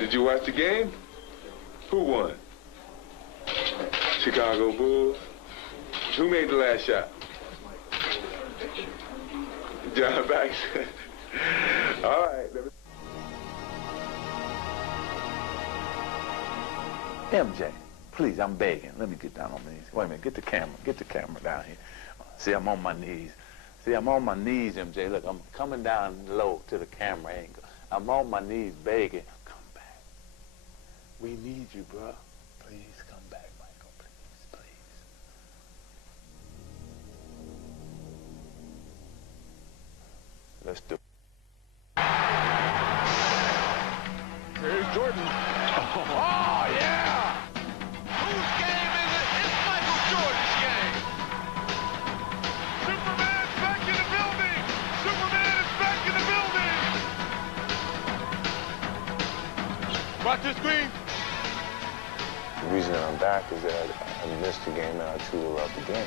Did you watch the game? Who won? Chicago Bulls. Who made the last shot? John Banks. All right. MJ, please, I'm begging. Let me get down on my knees. Wait a minute, get the camera down here. See, I'm on my knees. See, I'm on my knees, MJ. Look, I'm coming down low to the camera angle. I'm on my knees begging. Come back. We need you, bro. Please come back, Michael. Please, please. Let's do it. Here's Jordan. Oh, yeah! Whose game is it? It's Michael Jordan's game. Superman's back in the building. Superman is back in the building. Watch the screen. The reason that I'm back is that I missed the game and I truly love the game.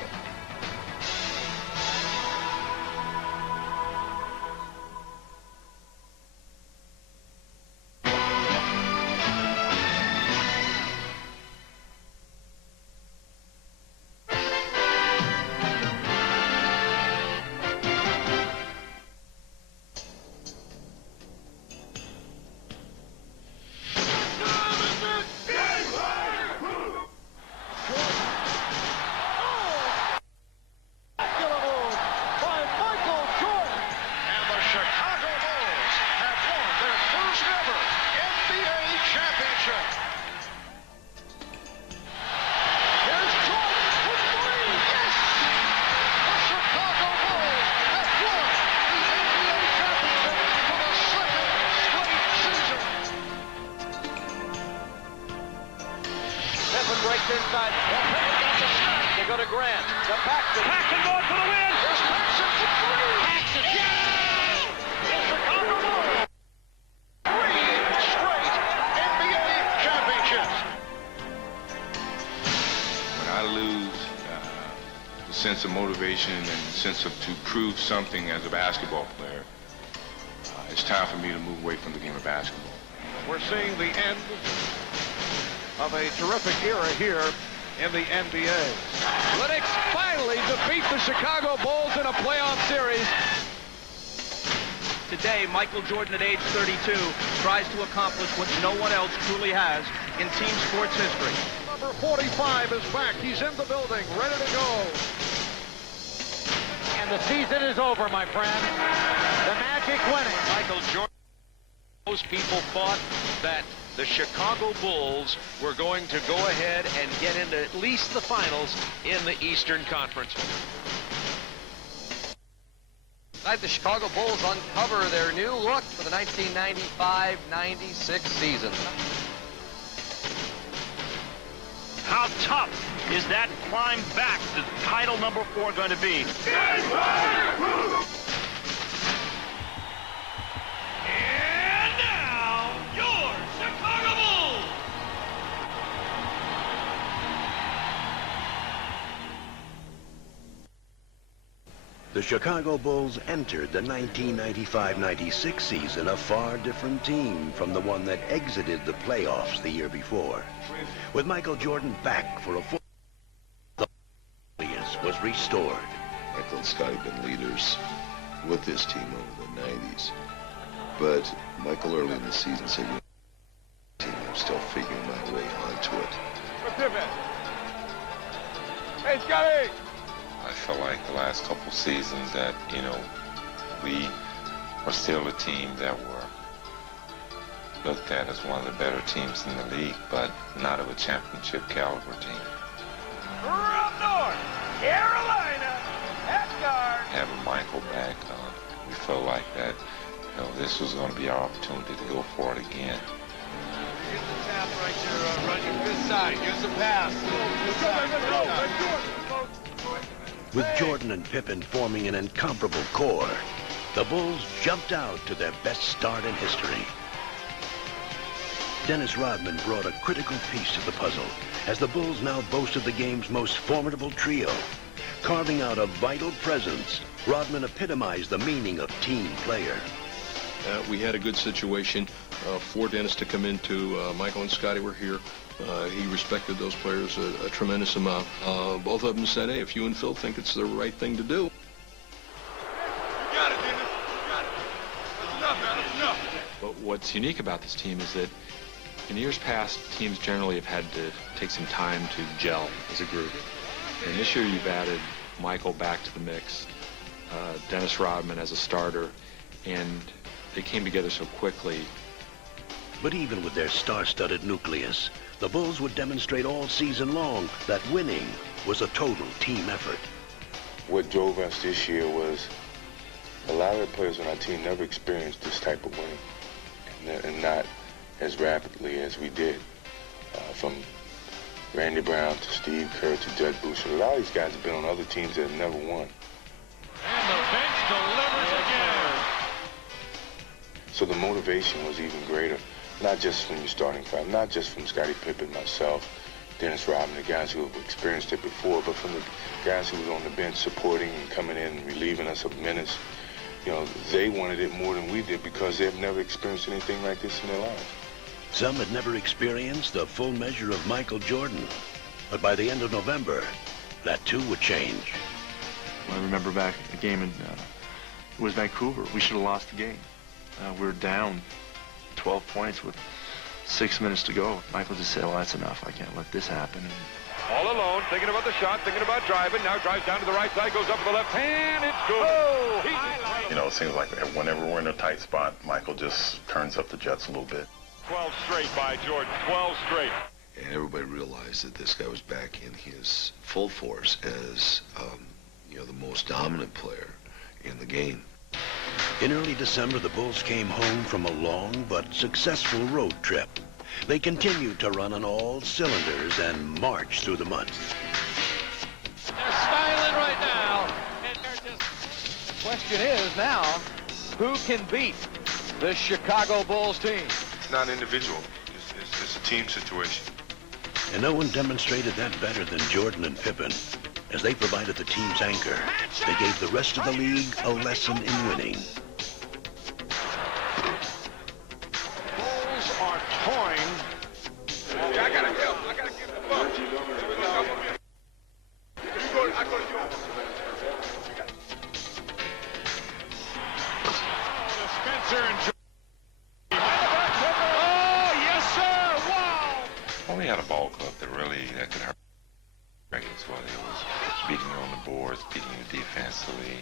Breaks inside. They go to Grant. To Paxton. Paxton going for the win. There's Paxton for three. Paxton. Yeah! The Chicago Bulls. 3 straight NBA championships. When I lose the sense of motivation and the sense of to prove something as a basketball player, it's time for me to move away from the game of basketball. We're seeing the end of a terrific era here in the NBA. Linux finally defeat the Chicago Bulls in a playoff series. Today, Michael Jordan at age 32 tries to accomplish what no one else truly has in team sports history. Number 45 is back. He's in the building, ready to go. And the season is over, my friend. The Magic winning. Michael Jordan. Most people thought that the Chicago Bulls were going to go ahead and get into at least the finals in the Eastern Conference. Tonight, the Chicago Bulls uncover their new look for the 1995-96 season. How tough is that climb back to title number 4 going to be? And now, your Chicago Bulls! The Chicago Bulls entered the 1995-96 season a far different team from the one that exited the playoffs the year before. With Michael Jordan back for a full, the audience was restored. Michael and Scottie been leaders with this team over the 90s. But Michael early in the season said, I'm still figuring my way onto it. Hey, Scottie! I feel like the last couple seasons that, we were still a team that were looked at as one of the better teams in the league, but not of a championship caliber team. We're up north, Carolina, at guard. Having Michael back, we felt like that, this was going to be our opportunity to go for it again. Use the tap right there, run your fifth side, use the pass. With Jordan and Pippen forming an incomparable core, the Bulls jumped out to their best start in history. Dennis Rodman brought a critical piece to the puzzle as the Bulls now boasted the game's most formidable trio. Carving out a vital presence, Rodman epitomized the meaning of team player. We had a good situation for Dennis to come into. Michael and Scottie were here. He respected those players a tremendous amount. Both of them said, hey, if you and Phil think it's the right thing to do. You got it, Dennis. You got it. That's enough, man. That's enough. But what's unique about this team is that in years past, teams generally have had to take some time to gel as a group. And this year you've added Michael back to the mix, Dennis Rodman as a starter, and they came together so quickly. But even with their star-studded nucleus, the Bulls would demonstrate all season long that winning was a total team effort. What drove us this year was a lot of the players on our team never experienced this type of winning, and not as rapidly as we did. From Randy Brown to Steve Kerr to Judd Boucher. A lot of these guys have been on other teams that have never won. And the bench delivers again. So the motivation was even greater, not just from your starting five, not just from Scottie Pippen, myself, Dennis Rodman, the guys who have experienced it before, but from the guys who was on the bench supporting and coming in and relieving us of minutes. You know, they wanted it more than we did because they've never experienced anything like this in their lives. Some had never experienced the full measure of Michael Jordan. But by the end of November, that too would change. I remember back at the game in it was Vancouver. We should have lost the game. We were down 12 points with 6 minutes to go. Michael just said, well, that's enough. I can't let this happen. And all alone, thinking about the shot, thinking about driving. Now drives down to the right side, goes up with the left hand. It's good. Oh, you know, it seems like whenever we're in a tight spot, Michael just turns up the jets a little bit. 12 straight by Jordan. 12 straight. And everybody realized that this guy was back in his full force as, you know, the most dominant player in the game. In early December, the Bulls came home from a long but successful road trip. They continued to run on all cylinders and march through the month. They're styling right now. And they're just... Question is now, who can beat this Chicago Bulls team? It's not individual. It's a team situation. And no one demonstrated that better than Jordan and Pippen. As they provided the team's anchor, they gave the rest of the league a lesson in winning. Bulls are toying. I gotta help. I gotta get the ball. I go to you. Spencer and Jordan. Oh, yes, sir. Wow. Well, we had a ball club that could hurt. Whether it was beating you on the boards, beating you defensively,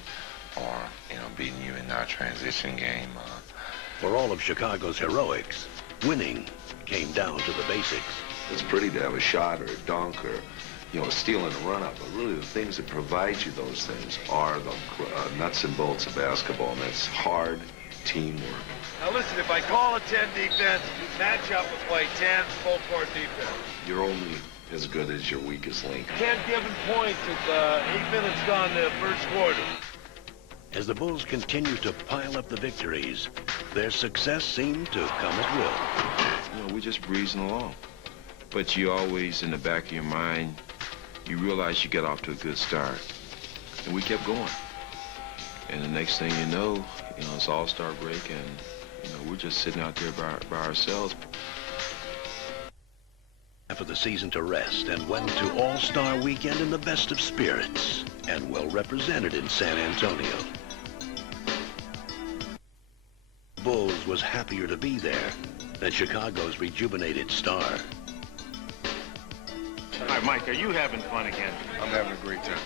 or, you know, beating you in our transition game. For all of Chicago's heroics, winning came down to the basics. It's pretty to have a shot or a dunk or, you know, a steal and a run-up, but really the things that provide you those things are the nuts and bolts of basketball, and that's hard teamwork. Now listen, if I call a 10 defense, match up and play 10 full-court defense. You're only as good as your weakest link. 10 given points at 8 minutes gone the first quarter. As the Bulls continued to pile up the victories, their success seemed to come at will. You know, we're just breezing along. But you always, in the back of your mind, you realize you get off to a good start. And we kept going. And the next thing you know, it's All-Star break, and, we're just sitting out there by ourselves. For the season to rest and went to All-Star Weekend in the best of spirits and well represented in San Antonio. Bulls was happier to be there than Chicago's rejuvenated star. All right, Mike, are you having fun again? I'm having a great time.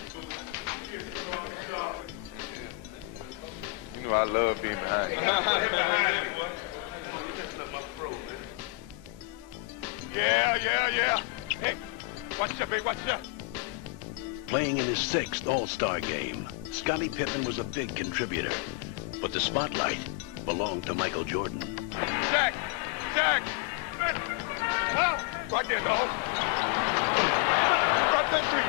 You know I love being behind you. Yeah. Hey, watch out, baby, watch out. Playing in his 6th All-Star game, Scottie Pippen was a big contributor, but the spotlight belonged to Michael Jordan. Jack! Oh, right there, dog. Drop that three.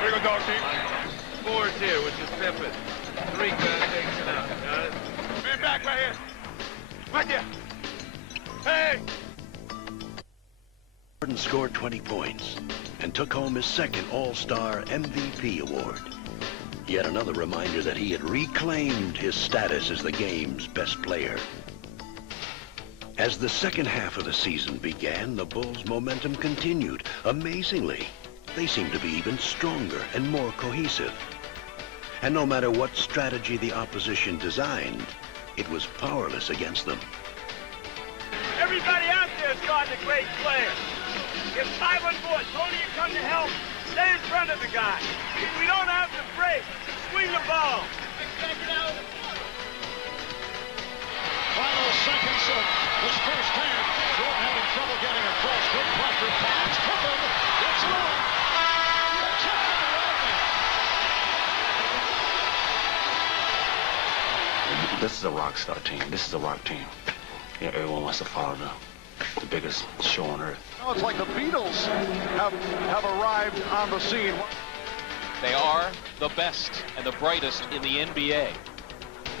There you go, dog team. 4's here, which is Pippen. 3 guys takes it out. Got it? Man back right here. Right there. Hey! Jordan scored 20 points and took home his 2nd All-Star MVP award. Yet another reminder that he had reclaimed his status as the game's best player. As the second half of the season began, the Bulls' momentum continued. Amazingly, they seemed to be even stronger and more cohesive. And no matter what strategy the opposition designed, it was powerless against them. Everybody out there is guarding a great player. If 5 on board, Tony, you come to help, stay in front of the guy. If we don't have the break, swing the ball. Final seconds of this first half. Jordan having trouble getting across. Good pressure. Finds Pippen. Gets it on. Chip to Rodman. This is a rock star team. This is a rock team. Yeah, everyone wants to follow the biggest show on earth. Now it's like the Beatles have arrived on the scene. They are the best and the brightest in the NBA.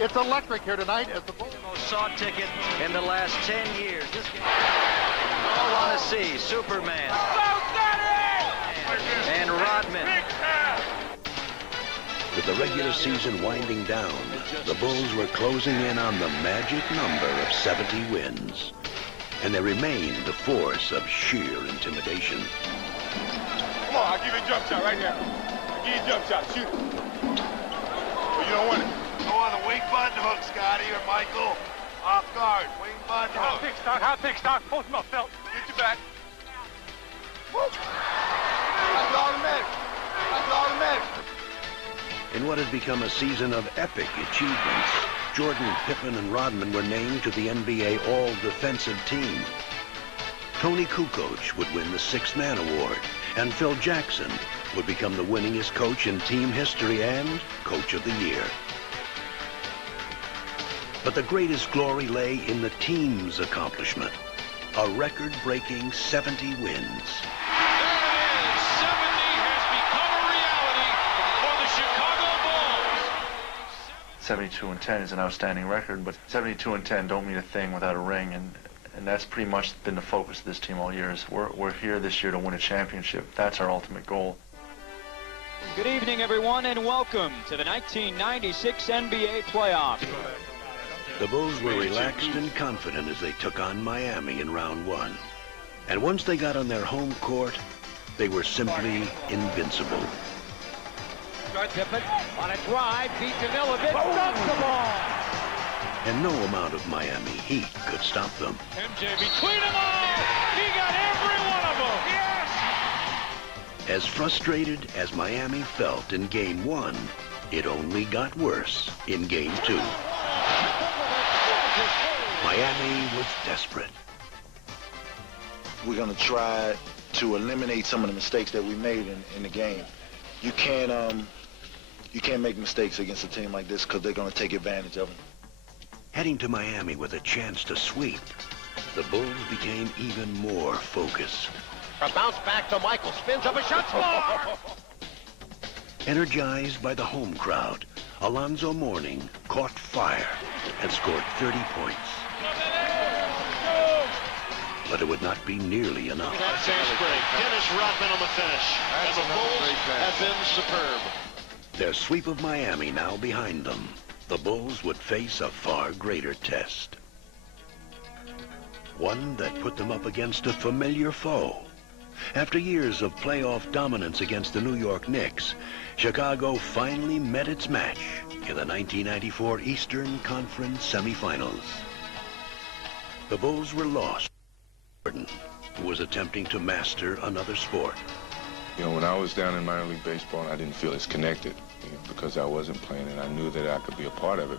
It's electric here tonight as the Bulls. Most sought ticket in the last 10 years. This game I want to see Superman and Rodman. With the regular season winding down, the Bulls were closing in on the magic number of 70 wins. And they remained a force of sheer intimidation. Come on, I'll give you a jump shot right now. I'll give you a jump shot, shoot it. But you don't want it. Go on the wing button hook, Scotty or Michael. Off guard, wing button hook. Hot pick, Stock. Both of them felt. Get your back. Woo. That's automatic. That's automatic. In what had become a season of epic achievements, Jordan, Pippen, and Rodman were named to the NBA All-Defensive Team. Tony Kukoc would win the Sixth Man Award, and Phil Jackson would become the winningest coach in team history and Coach of the Year. But the greatest glory lay in the team's accomplishment, a record-breaking 70 wins. 72-10 is an outstanding record, but 72-10 don't mean a thing without a ring, and that's pretty much been the focus of this team all year. Is we're here this year to win a championship. That's our ultimate goal. Good evening, everyone, and welcome to the 1996 NBA playoffs. The Bulls were relaxed and confident as they took on Miami in round one. And once they got on their home court, they were simply invincible. Pippen on a drive, beat Danilovic, dumps the ball. And no amount of Miami heat could stop them. MJ between them all. He got every one of them. Yes! As frustrated as Miami felt in Game 1, it only got worse in Game 2. Miami was desperate. We're going to try to eliminate some of the mistakes that we made in the game. You can't make mistakes against a team like this because they're going to take advantage of it. Heading to Miami with a chance to sweep, the Bulls became even more focused. A bounce back to Michael, spins up a shot, score! Energized by the home crowd, Alonzo Mourning caught fire and scored 30 points. But it would not be nearly enough. That fast break. Dennis Rodman on the finish. And the Bulls have been superb. Their sweep of Miami now behind them, the Bulls would face a far greater test. One that put them up against a familiar foe. After years of playoff dominance against the New York Knicks, Chicago finally met its match in the 1994 Eastern Conference semifinals. The Bulls were lost. Jordan, who was attempting to master another sport. You know, when I was down in minor league baseball, I didn't feel as connected, because I wasn't playing, and I knew that I could be a part of it.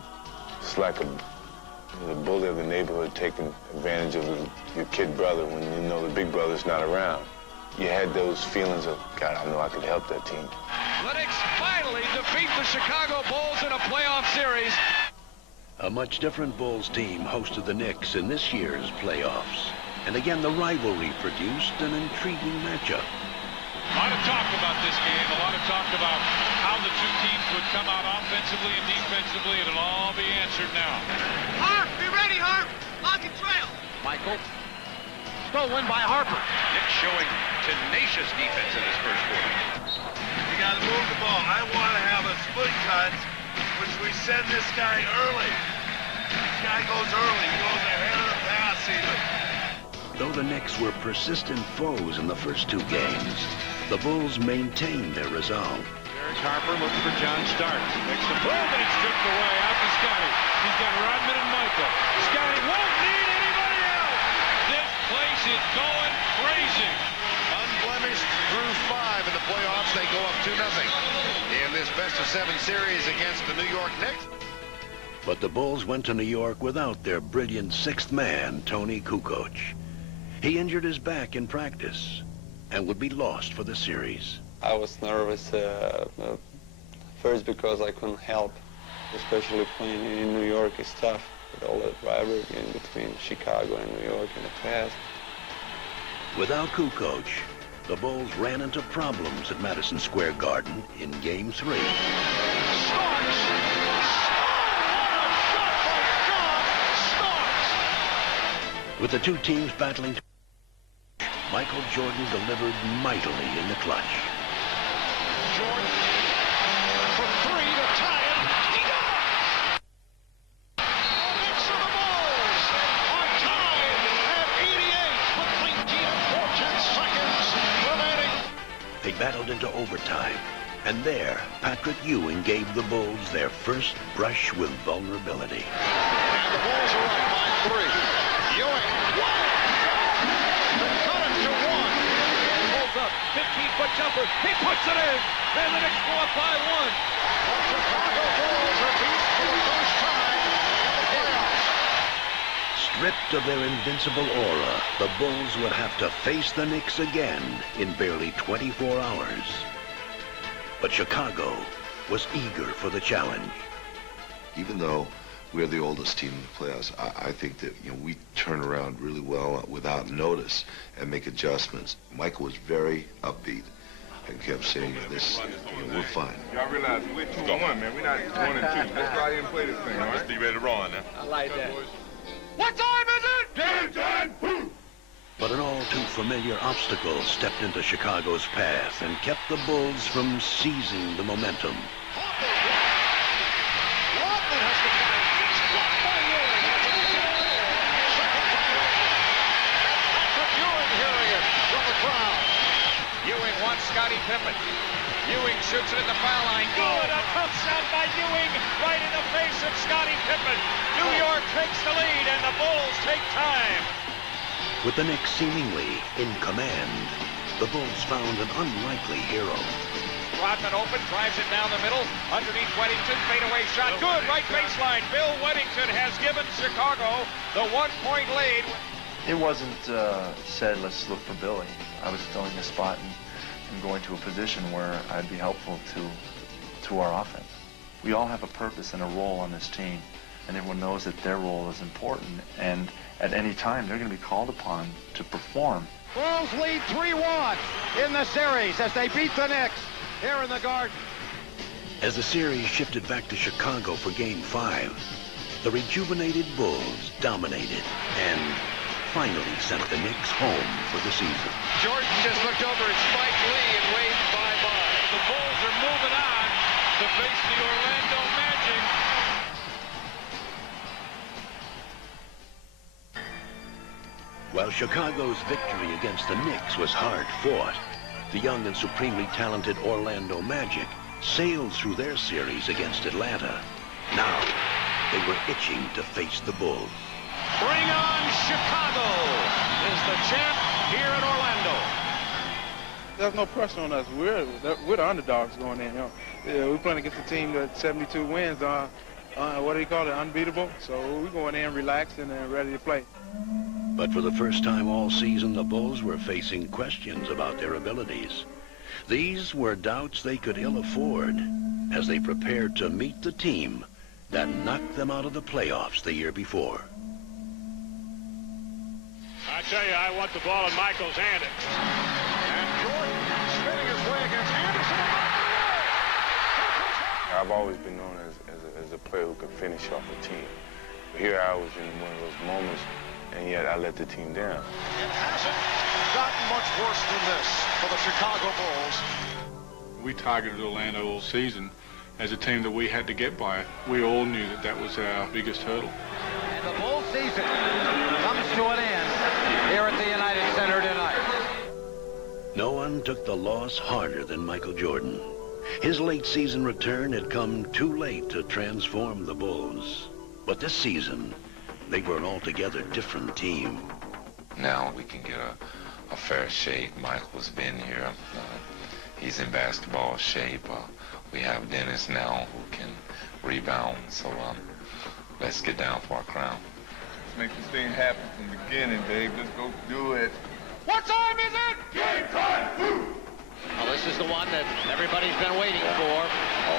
It's like the bully of the neighborhood taking advantage of your kid brother when you know the big brother's not around. You had those feelings of, God, I know I could help that team. Athletics finally defeat the Chicago Bulls in a playoff series. A much different Bulls team hosted the Knicks in this year's playoffs. And again, the rivalry produced an intriguing matchup. A lot of talk about this game, a lot of talk about how the two teams would come out offensively and defensively. It'll all be answered now. Harp, be ready, Harp. Lock and trail. Michael. Stolen by Harper. Knicks showing tenacious defense in this first quarter. We got to move the ball. I want to have a split cut, which we send this guy early. This guy goes early. He goes ahead of the pass even. Though the Knicks were persistent foes in the first two games, the Bulls maintained their resolve. Derek Harper looking for John Stark. Makes the move and it's stripped away out to Scottie. He's got Rodman and Michael. Scottie won't need anybody else. This place is going crazy. Unblemished through 5 in the playoffs. They go up 2-0 in this best-of-7 series against the New York Knicks. But the Bulls went to New York without their brilliant sixth man, Tony Kukoc. He injured his back in practice and would be lost for the series. I was nervous first because I couldn't help, especially playing in New York is tough with all that rivalry in between Chicago and New York in the past. Without Kukoc, the Bulls ran into problems at Madison Square Garden in Game 3. With the two teams battling, Michael Jordan delivered mightily in the clutch. Jordan from 3 to tie it. He does! The Knicks of the Bulls are tied at 88 with 19 seconds remaining. They battled into overtime, and there, Patrick Ewing gave the Bulls their first brush with vulnerability. And the Bulls are up by 3. Ewing, cut it to 1. Pulls up, 15-foot jumper. He puts it in, and the Knicks go up by 1. The Chicago Bulls are beat for the first time in the playoffs. Stripped of their invincible aura, the Bulls would have to face the Knicks again in barely 24 hours. But Chicago was eager for the challenge. Even though we're the oldest team in the playoffs, I think that, you know, we turn around really well without notice and make adjustments. Michael was very upbeat and kept saying, this, you know, we're fine. Y'all realize we're 2-1, man. We're not 1-2. Let's go out here and play this thing, all right? Let's be ready to roll now. I like that. What time is it? Game time! But an all-too-familiar obstacle stepped into Chicago's path and kept the Bulls from seizing the momentum. Rodman has the fight. It's blocked by Ewing. Second foul. Patrick Ewing hearing it from the crowd. Ewing wants Scottie Pippen. Ewing shoots it at the foul line. Good, a tough shot by Ewing right in the face of Scottie Pippen. New York takes the lead and the Bulls take time. With the Knicks seemingly in command, the Bulls found an unlikely hero. Rodman open, drives it down the middle, underneath Weddington, fadeaway shot, good, right baseline. Bill Weddington has given Chicago the 1-point lead. It wasn't said, let's look for Billy. I was filling a spot and going to a position where I'd be helpful to our offense. We all have a purpose and a role on this team, and everyone knows that their role is important, and at any time they're going to be called upon to perform. Bulls lead 3-1 in the series as they beat the Knicks here in the Garden. As the series shifted back to Chicago for Game 5, the rejuvenated Bulls dominated and finally sent the Knicks home for the season. Jordan just looked over at Spike Lee and waved bye-bye. The Bulls are moving on to face the Orlando Magic. While Chicago's victory against the Knicks was hard-fought, the young and supremely talented Orlando Magic sailed through their series against Atlanta. Now, they were itching to face the Bulls. Bring on Chicago is the champ here in Orlando. There's no pressure on us. We're the underdogs going in. We're playing against a team that 72 wins. What do you call it? Unbeatable. So we're going in relaxed and ready to play. But for the first time all season, the Bulls were facing questions about their abilities. These were doubts they could ill afford as they prepared to meet the team that knocked them out of the playoffs the year before. I tell you, I want the ball in Michael's hand. And Jordan spinning his way against Anderson. I've always been known as a player who could finish off a team. Here I was in one of those moments, and yet I let the team down. It hasn't gotten much worse than this for the Chicago Bulls. We targeted Orlando all season as a team that we had to get by. We all knew that that was our biggest hurdle. And the Bulls season comes to an end here at the United Center tonight. No one took the loss harder than Michael Jordan. His late season return had come too late to transform the Bulls. But this season, they were an altogether different team. Now we can get a fair shake. Michael's been here. He's in basketball shape. We have Dennis now who can rebound. So let's get down for our crown. Let's make this thing happen from the beginning, Dave. Let's go do it. What time is it? Game time! Well, this is the one that everybody's been waiting for.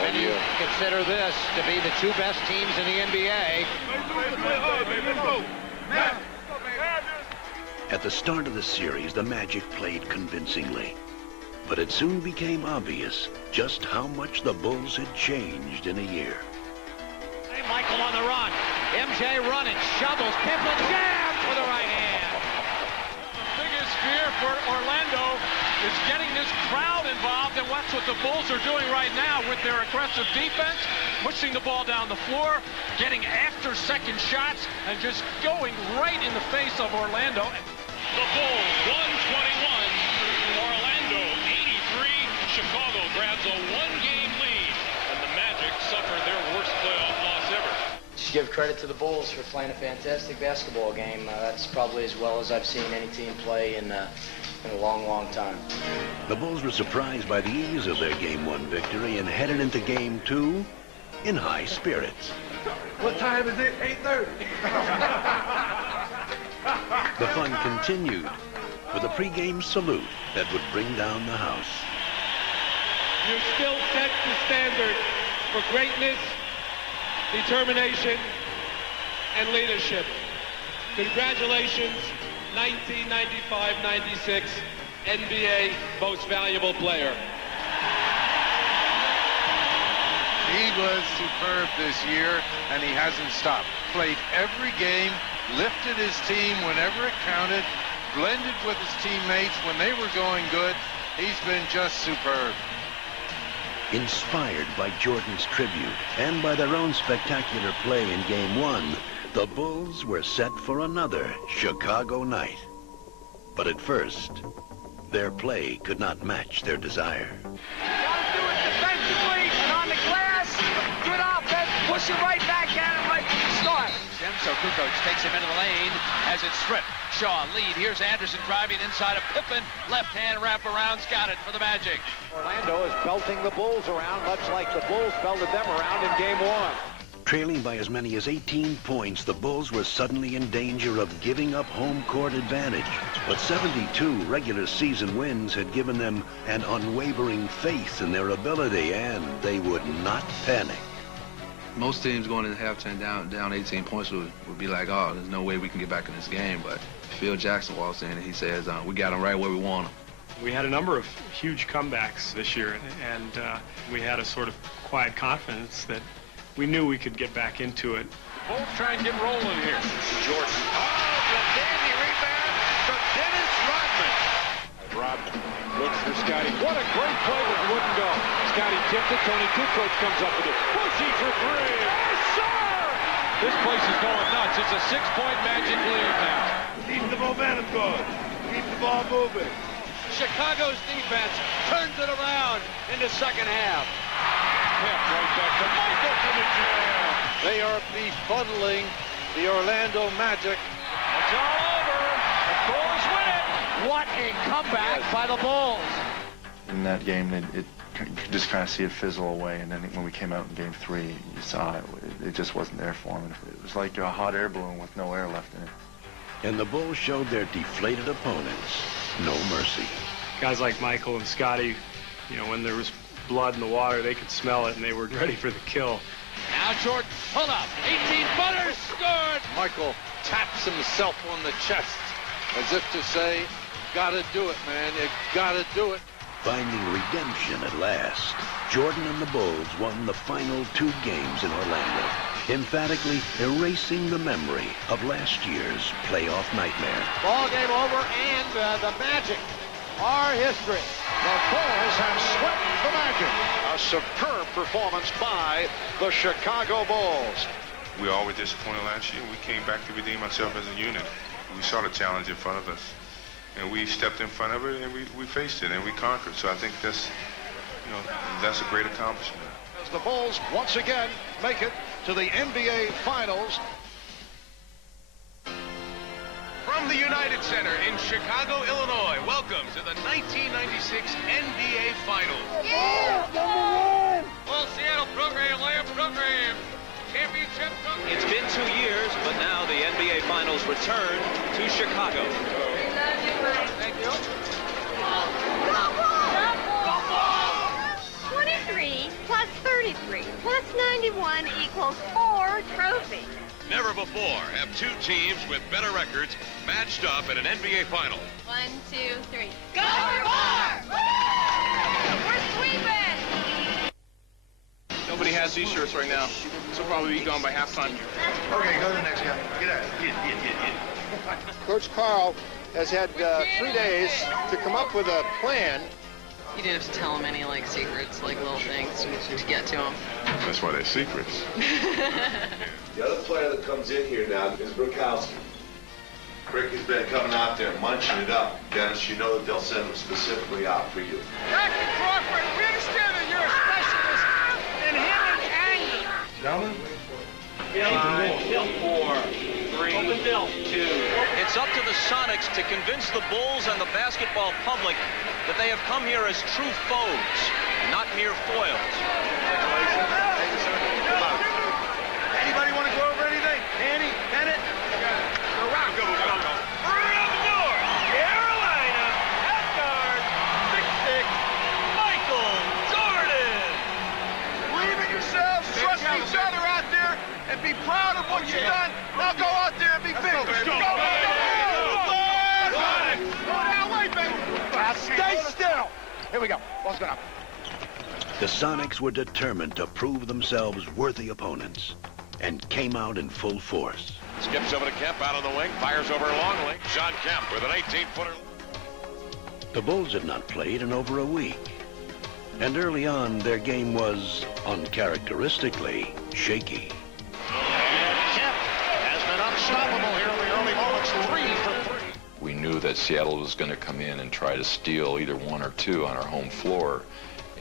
When you consider this to be the two best teams in the NBA. At the start of the series, the Magic played convincingly. But it soon became obvious just how much the Bulls had changed in a year. Hey, Michael on the run. MJ running, shovels, Pippen jams with the right hand. The biggest fear for Orlando is getting this crowd involved, and that's what the Bulls are doing right now with their aggressive defense, pushing the ball down the floor, getting after second shots, and just going right in the face of Orlando. The Bulls 121, Orlando 83. Chicago grabs a one-game lead, and the Magic suffer their worst playoff loss ever. Just give credit to the Bulls for playing a fantastic basketball game. That's probably as well as I've seen any team play in a long, long time. The Bulls were surprised by the ease of their Game 1 victory and headed into Game 2 in high spirits. What time is it? 8:30. The fun continued with a pregame salute that would bring down the house. You still set the standard for greatness, determination, and leadership. Congratulations, 1995-96 NBA Most Valuable Player. He was superb this year, and he hasn't stopped. Played every game, lifted his team whenever it counted, blended with his teammates when they were going good. He's been just superb. Inspired by Jordan's tribute and by their own spectacular play in Game 1, the Bulls were set for another Chicago night. But at first, their play could not match their desire. Gotta do it defensively and on the glass. Good offense. Push it right back at him right from the start. So Kukoc takes him into the lane as it's stripped. Shaw lead. Here's Anderson driving inside of Pippen. Left hand wrap around. Got it for the Magic. Orlando is belting the Bulls around, much like the Bulls belted them around in Game 1. Trailing by as many as 18 points, the Bulls were suddenly in danger of giving up home court advantage. But 72 regular season wins had given them an unwavering faith in their ability, and they would not panic. Most teams going into halftime down 18 points would be like, oh, there's no way we can get back in this game. But Phil Jackson walks in and he says, we got them right where we want them. We had a number of huge comebacks this year, and we had a sort of quiet confidence that we knew we could get back into it. Bulls try and get rolling here. Jordan. Oh, the dandy rebound from Dennis Rodman. Rodman looks for Scottie. What a great play, but it wouldn't go. Scottie tipped it. Tony Kukoc comes up with it. Bushy for three. Yes, sir! This place is going nuts. It's a 6-point Magic lead now. Keep the momentum going. Keep the ball moving. Chicago's defense turns it around in the second half. Pip right back to Michael for the jam. They are befuddling the Orlando Magic. It's all over. The Bulls win it. What a comeback by the Bulls. In that game, you could just kind of see it fizzle away, and then when we came out in Game 3, you saw it just wasn't there for them. It was like a hot air balloon with no air left in it. And the Bulls showed their deflated opponents no mercy. Guys like Michael and Scottie, you know, when there was blood in the water, they could smell it, and they were ready for the kill. Now Jordan, pull up, 18-footers, scored! Michael taps himself on the chest as if to say, gotta do it, man, you gotta do it. Finding redemption at last, Jordan and the Bulls won the final 2 games in Orlando, emphatically erasing the memory of last year's playoff nightmare. Ball game over, and the Magic are history. The Bulls have swept the Magic. A superb performance by the Chicago Bulls. We were always disappointed last year. We came back to redeem ourselves as a unit. We saw the challenge in front of us, and we stepped in front of it, and we faced it, and we conquered. So I think that's, that's a great accomplishment. As the Bulls once again make it to the NBA Finals. From the United Center in Chicago, Illinois, welcome to the 1996 NBA Finals. Yeah, #1. Well, Seattle program, layup program. Championship program. It's been 2 years, but now the NBA Finals return to Chicago. Thank you. 23 plus 33 plus 91 equals 4 trophies. Never before have two teams with better records matched up at an NBA Final. 1, 2, 3. Go for more! We're sweeping! Nobody has these shirts right now, so probably be gone by halftime. Okay, go to the next guy. Get out. Get. Coach Carl has had 3 days to come up with a plan. You didn't have to tell him any, secrets, little things to get to him. That's why they're secrets. The other player that comes in here now is Brokowski. Rick has been coming out there munching it up. Dennis, you know that they'll send him specifically out for you. Captain Crawford, we understand that you're a specialist in hitting angles. Gentlemen? 5, 4, 3, Open bill. 2. It's up to the Sonics to convince the Bulls and the basketball public that they have come here as true foes, not mere foils. Anybody want to go over anything? Danny, Bennett? The rock. Go. Around the door. Carolina, half guard, 6'6", Michael Jordan. Believe in yourselves, trust each other out there, and be proud of what you've done. Now go out there and be big. Go. Now wait, baby. Stay still. Here we go. What's going on? The Sonics were determined to prove themselves worthy opponents and came out in full force. Skips over to Kemp out on the wing, fires over Longley. Sean Kemp with an 18-footer. The Bulls had not played in over a week, and early on their game was uncharacteristically shaky. Kemp has been unstoppable here in the early moments. 3 for 3. We knew that Seattle was going to come in and try to steal either 1 or 2 on our home floor,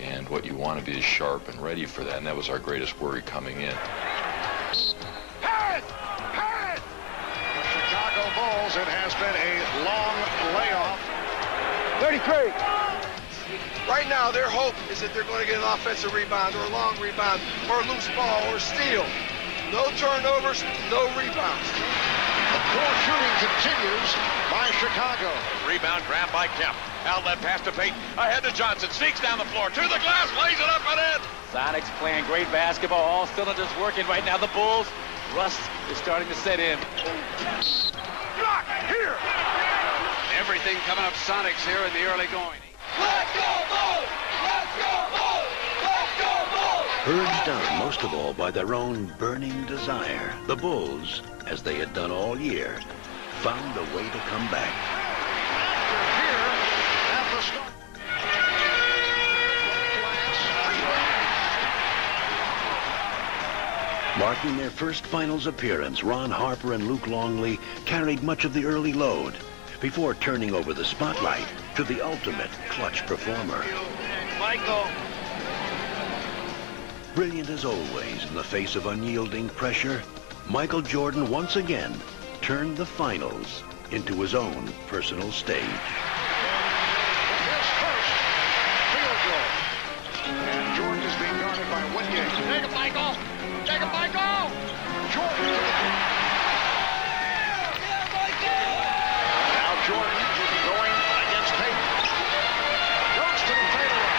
and what you want to be is sharp and ready for that, and that was our greatest worry coming in. Harris! The Chicago Bulls, it has been a long layoff. 33. Right now, their hope is that they're going to get an offensive rebound or a long rebound or a loose ball or a steal. No turnovers, no rebounds. The poor shooting continues by Chicago. Rebound grab by Kemp. Outlet pass to Payton. Ahead to Johnson. Sneaks down the floor. To the glass. Lays it up and in. Sonics playing great basketball. All cylinders working right now. The Bulls, rust is starting to set in. Block here. Everything coming up Sonics here in the early going. Let's go, Bulls! Let's go, Bulls! Let's go, Bulls! Urged on most of all by their own burning desire, the Bulls, as they had done all year, found a way to come back. Marking their first finals appearance, Ron Harper and Luke Longley carried much of the early load before turning over the spotlight to the ultimate clutch performer. Michael. Brilliant as always in the face of unyielding pressure, Michael Jordan once again turned the finals into his own personal stage. His first field goal. And Jordan is being guarded by Wingate. Take it, Michael. Take it, Michael. Jordan. Now Jordan going against Payton. Goes to the fadeaway.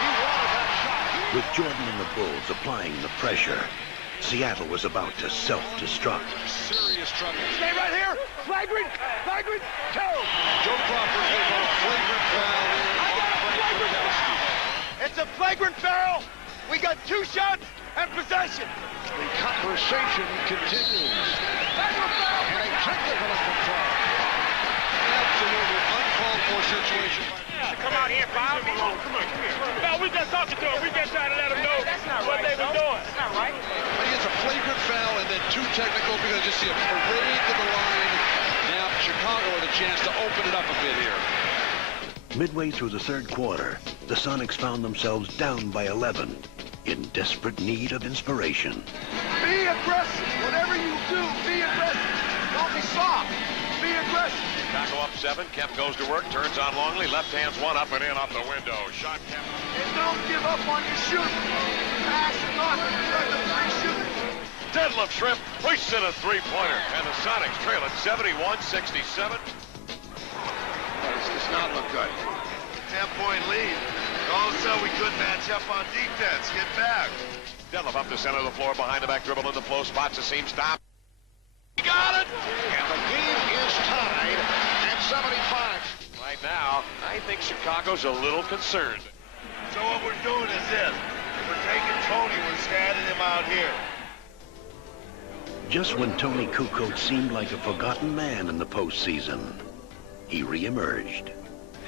He wanted that shot. With Jordan and the Bulls applying the pressure, Seattle was about to self-destruct. Serious trouble. Stay right here. Flagrant toe. Joe Crawford will go flagrant foul. It's a flagrant foul. We got 2 shots and possession. The conversation continues. And a technical control. absolutely uncalled for situation. Come out here, Bob. Come on, come here. No, we just talking to him. We just trying to let him know what they were doing. That's not right. He gets a flagrant foul and then 2 technical because I just see a parade to the line. Now Chicago with a chance to open it up a bit here. Midway through the third quarter, the Sonics found themselves down by 11, in desperate need of inspiration. Be aggressive. Whatever you do, be aggressive. Don't be soft. Be aggressive. Chicago up 7. Kemp goes to work, turns on Longley. Left hand's one up and in off the window. Shot Kemp. And don't give up on your shooting. Pass it off and try to free shooting. Deadlift Shrimp pushes in a three-pointer. And the Sonics trail at 71-67. This does not look good. 10-point lead. All of a sudden, we couldn't match up on defense. Get back. Deadlift up the center of the floor, behind the back dribble in the flow, spots the seam, stop. Got it! And the game is tied at 75. Right now, I think Chicago's a little concerned. So what we're doing is this. We're taking Tony, we're standing him out here. Just when Tony Kukoc seemed like a forgotten man in the postseason, he reemerged.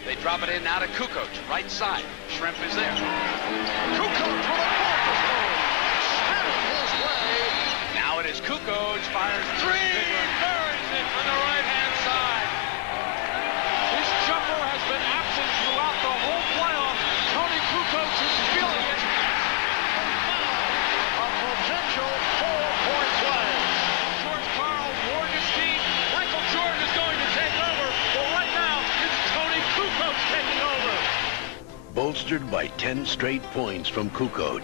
They drop it in now to Kukoc, right side. Shrimp is there. Kukoc with a focus move. Sent his way. Now it is Kukoc, fires 3, buries it on the right-hand side. His jumper has been absent throughout the whole playoff. Tony Kukoc is feeling it. A potential 4-point play. George Karl warned his team. Michael Jordan is going to take over. But right now, it's Tony Kukoc taking over. Bolstered by 10 straight points from Kukoc,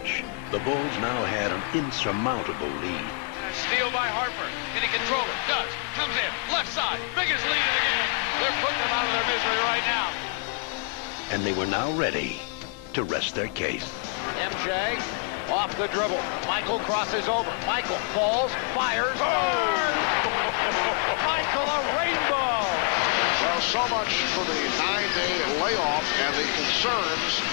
the Bulls now had an insurmountable lead. Steal by Harper. Can he control it? Does. Comes in. Left side. Biggest lead of the game. They're putting them out of their misery right now. And they were now ready to rest their case. MJ off the dribble. Michael crosses over. Michael falls, fires. Michael, a rainbow. Well, so much for the 9-day layoff and the concerns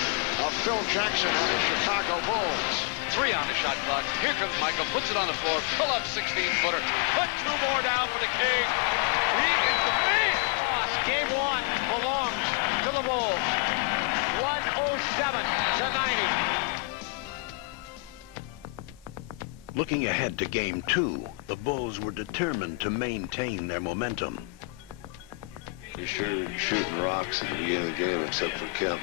of Phil Jackson and the Chicago Bulls. 3 on the shot clock. Here comes Michael. Puts it on the floor. Pull up 16-footer. Put 2 more down for the King. He is the man. Game 1 belongs to the Bulls. 107 to 90. Looking ahead to Game 2, the Bulls were determined to maintain their momentum. You're sure shooting rocks at the beginning of the game, except for Kemp.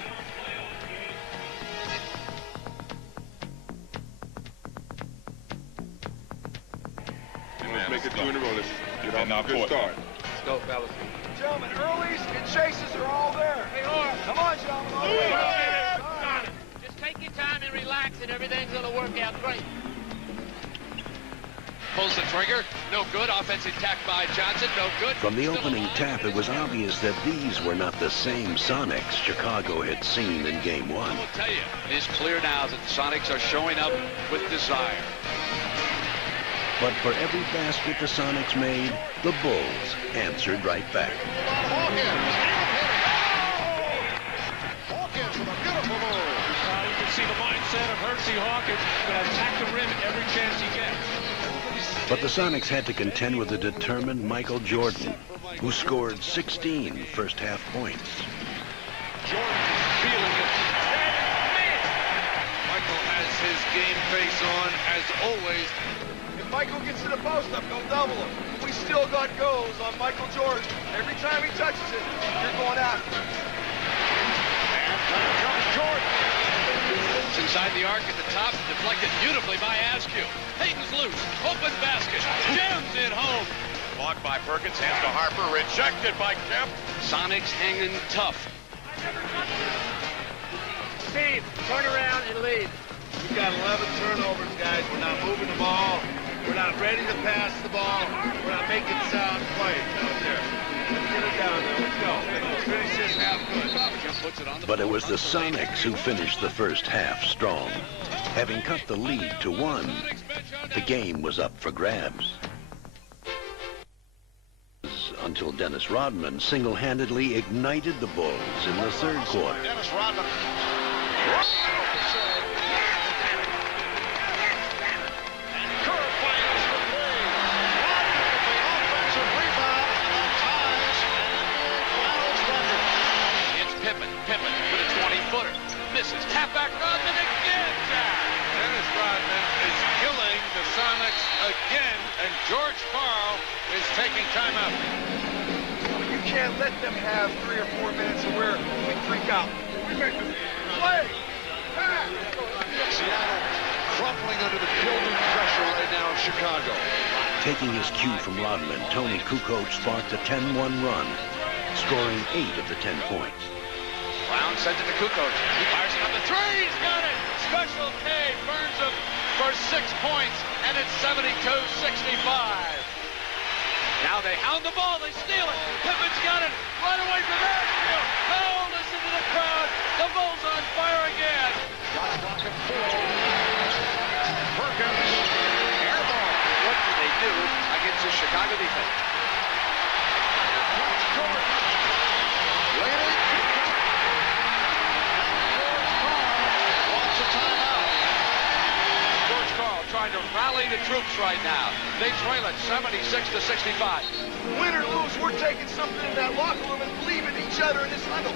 Let's make it 2 in a row. Let's get off a good start. Let's go, fellas. Gentlemen, earlies and chases are all there. Hey, come on, gentlemen. Just take your time and relax, and everything's going to work out great. Pulls the trigger. No good. Offensive tack by Johnson. No good. From the opening tap, it was obvious that these were not the same Sonics Chicago had seen in Game 1. I will tell you, it is clear now that the Sonics are showing up with desire. But for every basket the Sonics made, the Bulls answered right back. Hawkins with a beautiful move. You can see the mindset of Hersey Hawkins. Going to attack the rim every chance he gets. But the Sonics had to contend with a determined Michael Jordan, who scored 16 first-half points. Jordan feeling it. Michael has his game face on, as always. If Michael gets to the post up, go double him. We still got goals on Michael Jordan. Every time he touches it, you're going after him. And there comes Jordan. It's inside the arc at the top, deflected beautifully by Askew. Hayden's loose, open basket, jams it home. Blocked by Perkins, hands to Harper, rejected by Kemp. Sonics hanging tough. Steve, turn around and lead. We've got 11 turnovers, guys. We're not moving the ball. We're not ready to pass the ball. We're not making sound plays out there. Let's get it down there. Let's go. Let's finish this half good. But it was the Sonics who finished the first half strong. Having cut the lead to 1, the game was up for grabs. Until Dennis Rodman single-handedly ignited the Bulls in the third quarter. Dennis Rodman. George Karl is taking timeout. You can't let them have 3 or 4 minutes where we freak out. Play! Seattle crumpling under the building pressure right now in Chicago. Taking his cue from Rodman, Tony Kukoc sparked a 10-1 run, scoring 8 of the 10 points. Brown sends it to Kukoc. He fires it up the three. He's got it. Special K burns him for 6 points, and it's 72-65. Now they hound the ball. They steal it. Pippen's got it. Right away from Ashfield. Oh, listen to the crowd. The Bulls on fire again. Shot clock at 4. Perkins. Air ball. What do they do against the Chicago defense? George. Leading. George Karl trying to rally the troops right now. They trail it 76-65. Win or lose, we're taking something in that locker room and believe in each other in this huddle.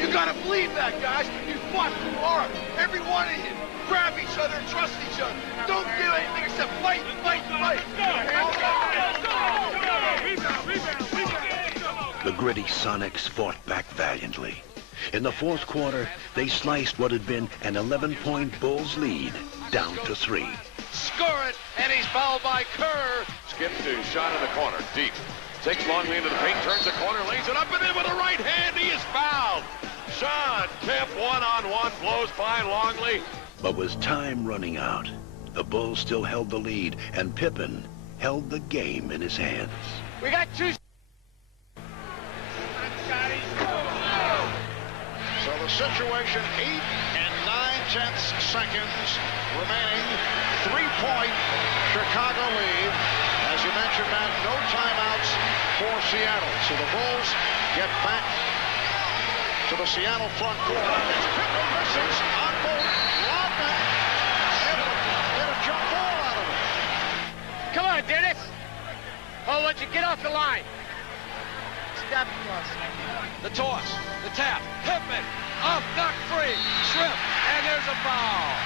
You gotta believe that, guys. You fought too hard. Every one of you. Grab each other and trust each other. Don't do anything except fight, fight, fight. The gritty Sonics fought back valiantly. In the fourth quarter, they sliced what had been an 11-point Bulls lead down to 3. Score it, and he's fouled by Kerr. Skip to shot in the corner, deep. Takes Longley into the paint, turns the corner, lays it up, and in with a right hand, he is fouled. Sean Kemp, one-on-one, blows by Longley. But with time running out, the Bulls still held the lead, and Pippen held the game in his hands. We got 2. So the situation, 8 9/10 seconds remaining. 3-point Chicago lead. As you mentioned, Matt, no timeouts for Seattle. So the Bulls get back to the Seattle front court. It's Pippen misses on both. Rodman get a jump ball out of it. Come on, Dennis. I'll let you get off the line. Step plus. The toss, the tap, Pippen, up, knock free, strip, and there's a foul.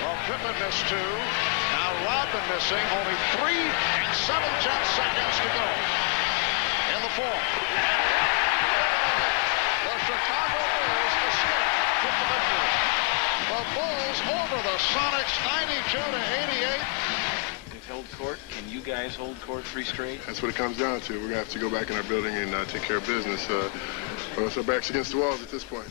Well, Pippen missed 2. Now Rodman missing. Only 3 7/10 seconds to go in the fourth. The Chicago Bulls escape with the victory. The Bulls over the Sonics 92-88. Held court. Can you guys hold court 3 straight? That's what it comes down to. We're going to have to go back in our building and take care of business. With our backs against the walls at this point.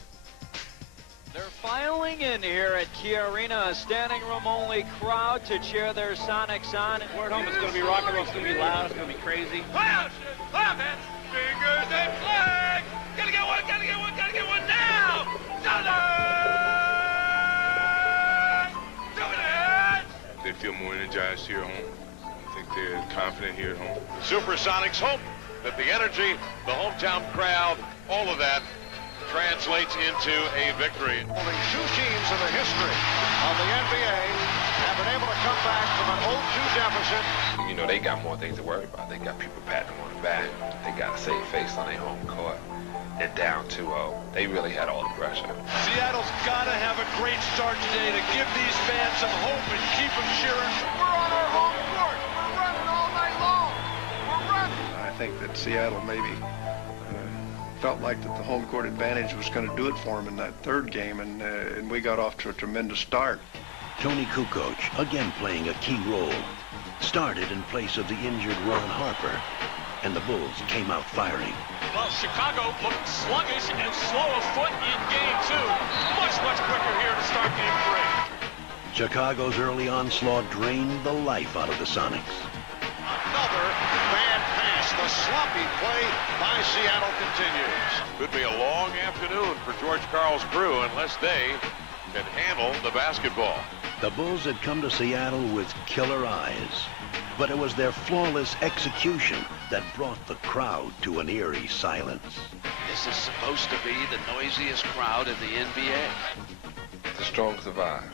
They're filing in here at Kia Arena, a standing room only crowd to cheer their Sonics on. We're at home, it's going to be rock and roll, it's going to be loud, it's going to be crazy. Fingers and flag! Gotta get one, gotta get one, gotta get one now! They feel more energized here at home. I think they're confident here at home. SuperSonics hope that the energy, the hometown crowd, all of that translates into a victory. Only 2 teams in the history of the NBA have been able to come back from an 0-2 deficit. You know, they got more things to worry about. They got people patting them on the back. They got a safe face on their home court. They're down 2-0. They really had all the pressure. Seattle's got to have a great start today to give these fans some hope and keep them cheering. We're on our home court. We're running all night long. We're running. I think that Seattle maybe felt like that the home court advantage was going to do it for them in that third game, and we got off to a tremendous start. Tony Kukoc, again playing a key role, started in place of the injured Ron Harper, and the Bulls came out firing. Well, Chicago looked sluggish and slow of foot in game 2. Much quicker here to start game 3. Chicago's early onslaught drained the life out of the Sonics. Another bad pass. The sloppy play by Seattle continues. Could be a long afternoon for George Karl's crew unless they can handle the basketball. The Bulls had come to Seattle with killer eyes, but it was their flawless execution that brought the crowd to an eerie silence. This is supposed to be the noisiest crowd in the NBA. The strong survive,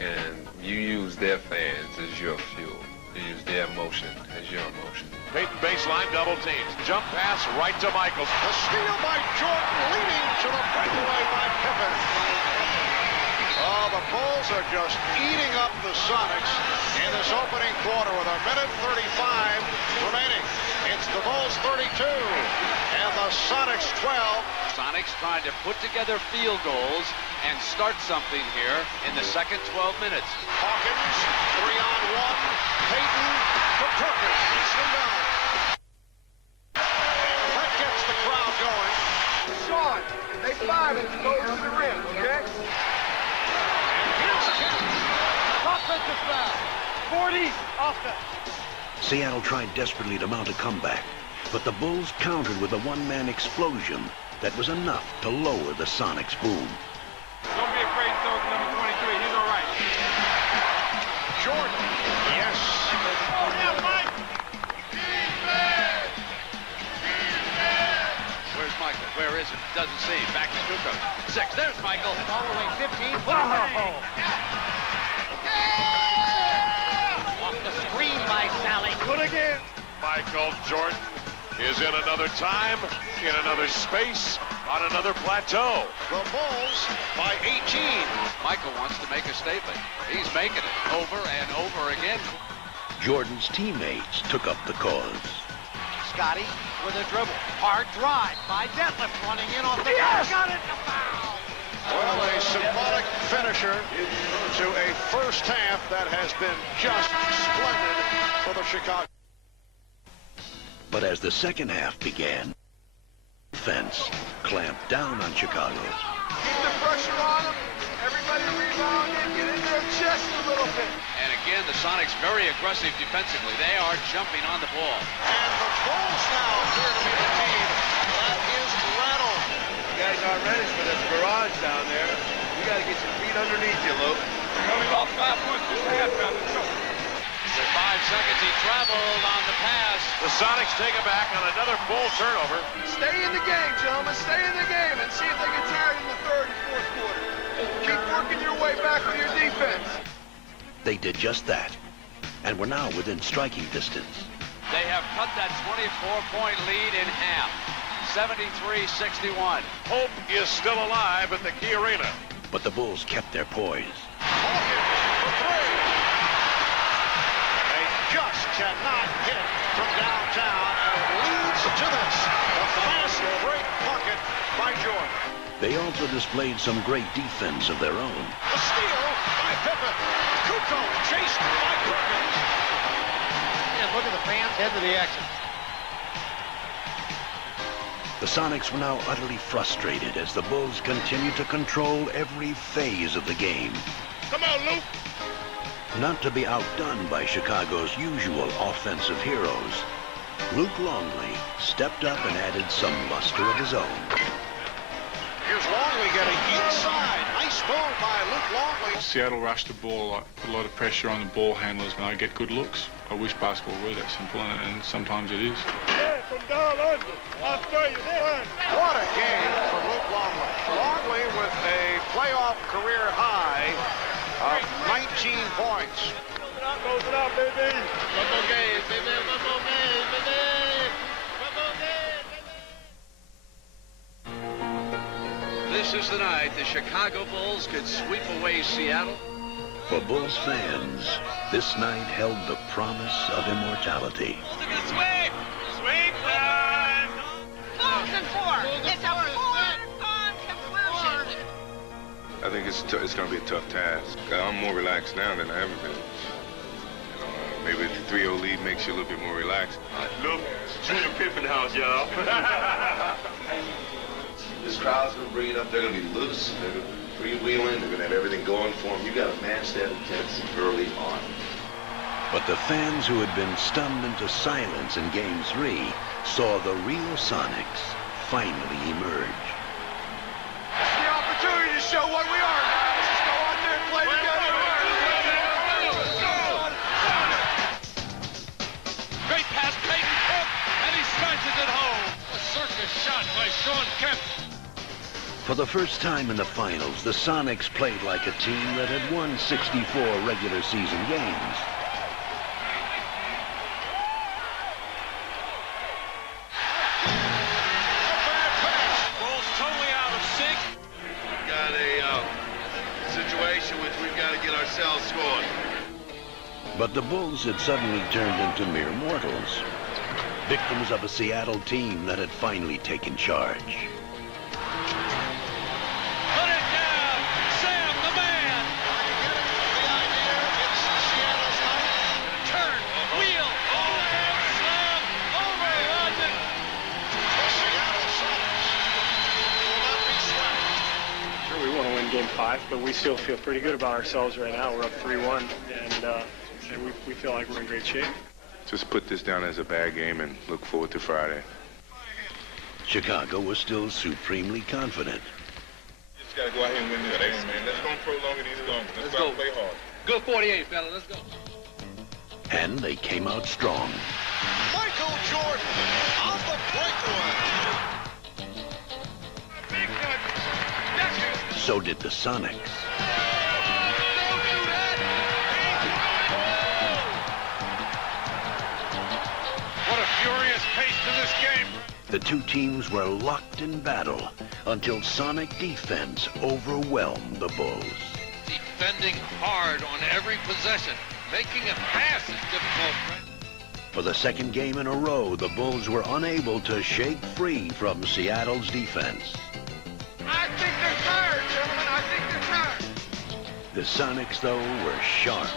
and you use their fans as your fuel. You use their emotion as your emotion. Peyton baseline, double teams. Jump pass right to Michaels. The steal by Jordan, leading to the breakaway by Pippen. Oh, the Bulls are just eating up the Sonics in this opening quarter with a minute 35 remaining. It's the Bulls 32 and the Sonics 12. Sonics trying to put together field goals and start something here in the second 12 minutes. Hawkins, 3-on-1. Payton for Perkins. Nicely done. That gets the crowd going. Sean, they 5 and go to the rim, okay? And here's Kemp. Offensive foul. 40 offense. Seattle tried desperately to mount a comeback, but the Bulls countered with a one-man explosion that was enough to lower the Sonics' boom. Don't be afraid to throw to number 23. He's all right. Jordan. Yes. Oh, yeah, Mike. Where's Michael? Where is it? Doesn't see. Back to Kukoc. 6. There's Michael. All the way 15. Off the screen by Sally. Good again. Michael Jordan is in another time, in another space, on another plateau. The Bulls by 18. Michael wants to make a statement. He's making it over and over again. Jordan's teammates took up the cause. Scottie with a dribble. Hard drive by Detlef running in off the Yes! Got it. A foul. Well, a symbolic finisher to a first half that has been just splendid for the Chicago. But as the second half began, defense clamped down on Chicago. Keep the pressure on them. Everybody rebound and get in their chest a little bit. And again, the Sonics very aggressive defensively. They are jumping on the ball. And the Bulls now appear to be the team that is rattled. You guys aren't ready for this barrage down there. You got to get your feet underneath you, Luke. Coming off 5 points this half down the show. For 5 seconds, he traveled on the pass. The Sonics take it back on another Bull turnover. Stay in the game, gentlemen. Stay in the game and see if they get tired in the third and fourth quarter. Keep working your way back with your defense. They did just that, and were now within striking distance. They have cut that 24-point lead in half. 73-61. Hope is still alive at the Key Arena. But the Bulls kept their poise. Hawkins for 3. They just cannot hit from downtown, and it leads to this. A fast break bucket by Jordan. They also displayed some great defense of their own. The steal by Pippen. Kukoc chased by Perkins. And look at the fans head to the exit. The Sonics were now utterly frustrated as the Bulls continued to control every phase of the game. Come on, Luke. Not to be outdone by Chicago's usual offensive heroes, Luke Longley stepped up and added some luster of his own. Here's Longley getting inside. Nice move by Luke Longley. Seattle rushed the ball, put a lot of pressure on the ball handlers when I get good looks. I wish basketball were that simple, and sometimes it is. Yeah, from down under. Australia, fun. What a game for Luke Longley. Longley with a playoff career high of 19 points. Close it out, baby. Football game, baby. Football game, baby. Football game, baby. This is the night the Chicago Bulls could sweep away Seattle. For Bulls fans, this night held the promise of immortality. Sweep! Sweep time! Bulls and 4. It's a foregone conclusion. I think it's going to be a tough task. I'm more relaxed now than I ever been. Maybe the 3-0 lead makes you a little bit more relaxed. Look, Junior Pippen house, y'all. This crowd's going to bring it up. They're going to be loose. They're going to be freewheeling. They're going to have everything going for them. You got to match that intensity early on. But the fans who had been stunned into silence in Game 3 saw the real Sonics finally emerge. It's the opportunity to show what we are, guys. Let's go out there and play together. Great pass, Payton Cook, and he smashes it home. A circus shot by Sean Kemp. For the first time in the finals, the Sonics played like a team that had won 64 regular season games. Bulls totally out of sync. Got a situation which we But the Bulls had suddenly turned into mere mortals, victims of a Seattle team that had finally taken charge. Put it down! Sam, the man! The idea, it's Seattle's night. Turn, wheel, overhand slam, over Rodman! The Seattle Sonics will not be swept. Sure, we want to win Game 5, but we still feel pretty good about ourselves right now. We're up 3-1, and we feel like we're in great shape. Just put this down as a bad game and look forward to Friday. Chicago was still supremely confident. Just got to go out here and win this game, man. Let's go prolong it even longer. Let's go play hard. Go 48, fella. Let's go. And they came out strong. Michael Jordan on the breakaway. So did the Sonics. What a furious pace to this game. The two teams were locked in battle until Sonic defense overwhelmed the Bulls. Defending hard on every possession. Making a pass is difficult. For the second game in a row, the Bulls were unable to shake free from Seattle's defense. I think they're tired, gentlemen. I think they're tired. The Sonics, though, were sharp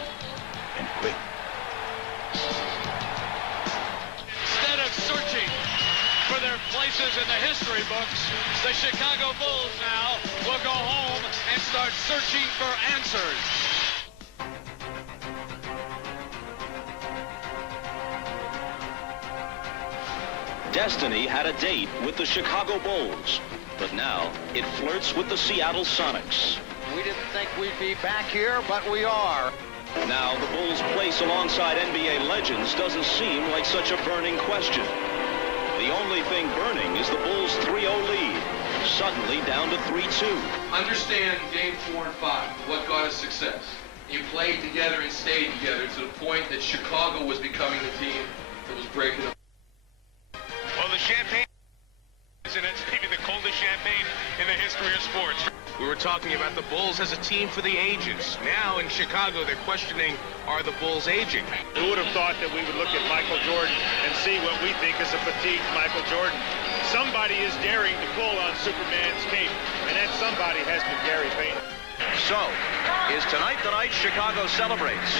and quick. Instead of searching for their places in the history books, the Chicago Bulls now will go home and start searching for answers. Destiny had a date with the Chicago Bulls, but now it flirts with the Seattle Sonics. We didn't think we'd be back here, but we are. Now the Bulls' place alongside NBA legends doesn't seem like such a burning question. The only thing burning is the Bulls' 3-0 lead, suddenly down to 3-2. Understand Game 4 and 5, what got us success. You played together and stayed together to the point that Chicago was becoming the team that was breaking up. Well, the champagne, isn't it? Maybe the coldest champagne in the history of sports. We were talking about the Bulls as a team for the ages. Now in Chicago, they're questioning, are the Bulls aging? Who would have thought that we would look at Michael Jordan and see what we think is a fatigued Michael Jordan? Somebody is daring to pull on Superman's cape, and that somebody has been Gary Payton. So, is tonight the night Chicago celebrates?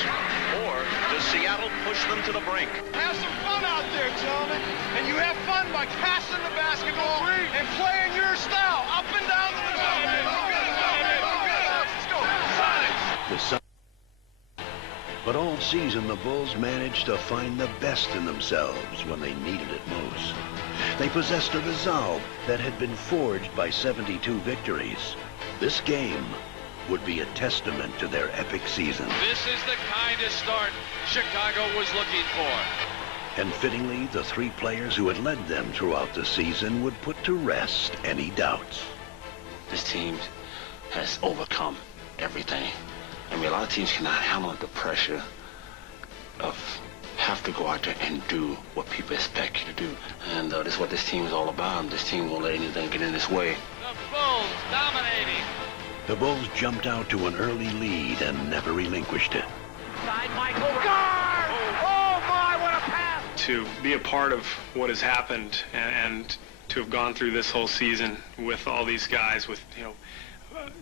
Or does Seattle push them to the brink? Have some fun out there, gentlemen. And you have fun by passing the basketball and playing your style up and down the floor. Let's go. Sonics. But all season, the Bulls managed to find the best in themselves when they needed it most. They possessed a resolve that had been forged by 72 victories. This game would be a testament to their epic season. This is the kind of start Chicago was looking for. And fittingly, the three players who had led them throughout the season would put to rest any doubts. This team has overcome everything. I mean, a lot of teams cannot handle the pressure of have to go out there and do what people expect you to do. And that's what this team is all about. This team won't let anything get in its way. The Bulls dominating. The Bulls jumped out to an early lead and never relinquished it. Side Michael. Guard! Oh, my, what a pass! To be a part of what has happened and to have gone through this whole season with all these guys, with,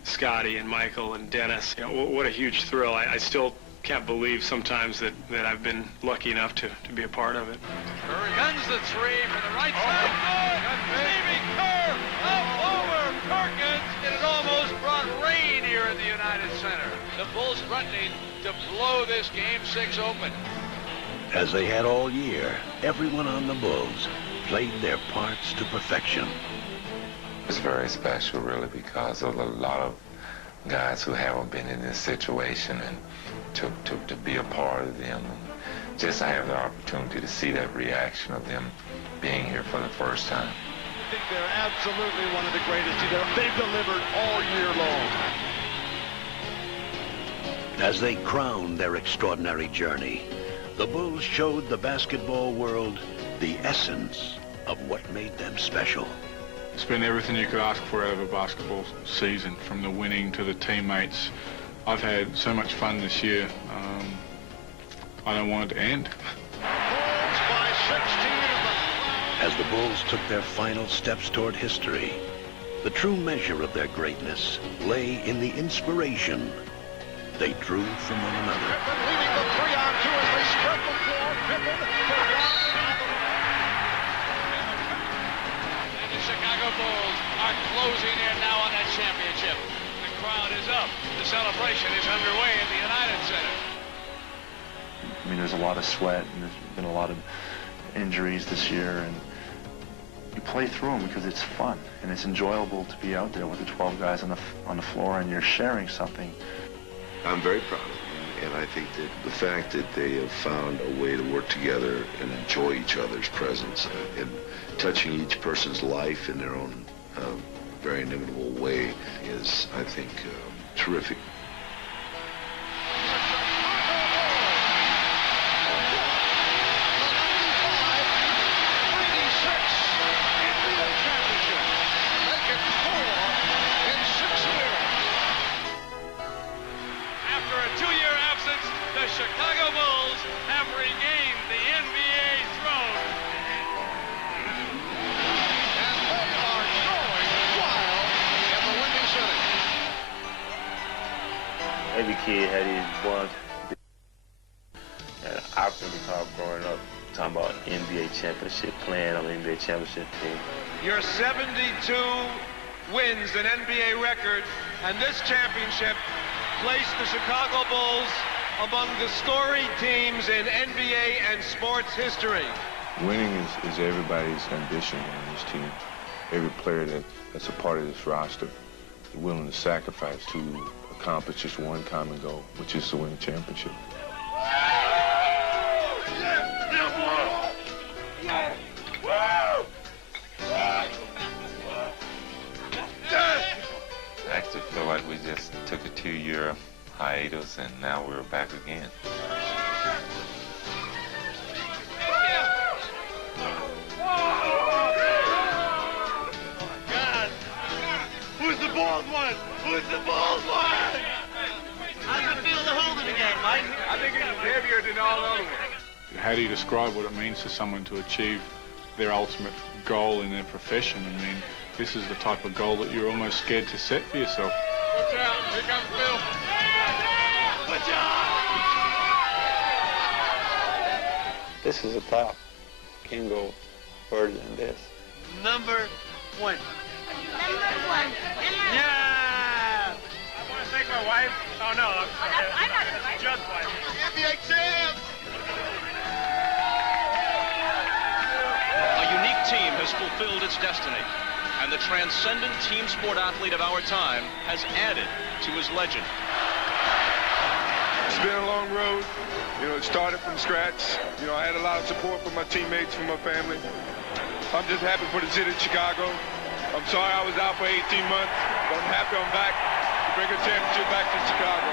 Scottie and Michael and Dennis, what a huge thrill. I still can't believe sometimes that I've been lucky enough to be a part of it. Curry guns the three from the right side. Good. Leaving Kerr up over Perkins. And it almost brought rain here in the United Center. The Bulls threatening to blow this Game 6 open. As they had all year, everyone on the Bulls played their parts to perfection. It's very special, really, because of a lot of guys who haven't been in this situation, and to be a part of them, and just to have the opportunity to see that reaction of them being here for the first time. I think they're absolutely one of the greatest. They've delivered all year long. As they crowned their extraordinary journey, the Bulls showed the basketball world the essence of what made them special. It's been everything you could ask for out of a basketball season, from the winning to the teammates. I've had so much fun this year. I don't want it to end. Bulls by 16 of them. As the Bulls took their final steps toward history, the true measure of their greatness lay in the inspiration they drew from one another. Pippen leading the 3-on-2 as they spread the floor. Pippen for Rodman. And the Chicago Bulls are closing in now on that championship. The crowd is up. The celebration is underway at the United Center. I mean, there's a lot of sweat, and there's been a lot of injuries this year, and you play through them because it's fun, and it's enjoyable to be out there with the 12 guys on the floor, and you're sharing something. I'm very proud of them, and I think that the fact that they have found a way to work together and enjoy each other's presence and touching each person's life in their own very inimitable way is, I think, terrific. The Chicago Bulls have regained the NBA throne. And they are going wild in the Windy City. Every kid had his one. And I can recall growing up talking about NBA championship, playing on the NBA championship team. Your 72 wins an NBA record, and this championship placed the Chicago Bulls among the storied teams in NBA and sports history. Winning is everybody's ambition on this team. Every player that's a part of this roster is willing to sacrifice to accomplish just one common goal, which is to win a championship. I actually feel like we just took a 2-year hiatus, and now we're back again. God, who's the Bulls one? Who's the Bulls one? How does it feel to hold it again, Mike? I think it's heavier than all the other ones. How do you describe what it means to someone to achieve their ultimate goal in their profession? I mean, this is the type of goal that you're almost scared to set for yourself. Watch out, here comes Bill. Watch out! This is a top. Can't go further than this. Number one. Yeah! I want to thank my wife. Oh, no. I'm not his wife. Judd's wife. NBA champs! A unique team has fulfilled its destiny, and the transcendent team sport athlete of our time has added to his legend. It's been a long road. You know, it started from scratch. You know, I had a lot of support from my teammates, from my family. I'm just happy for the city of Chicago. I'm sorry I was out for 18 months, but I'm happy I'm back to bring a championship back to Chicago.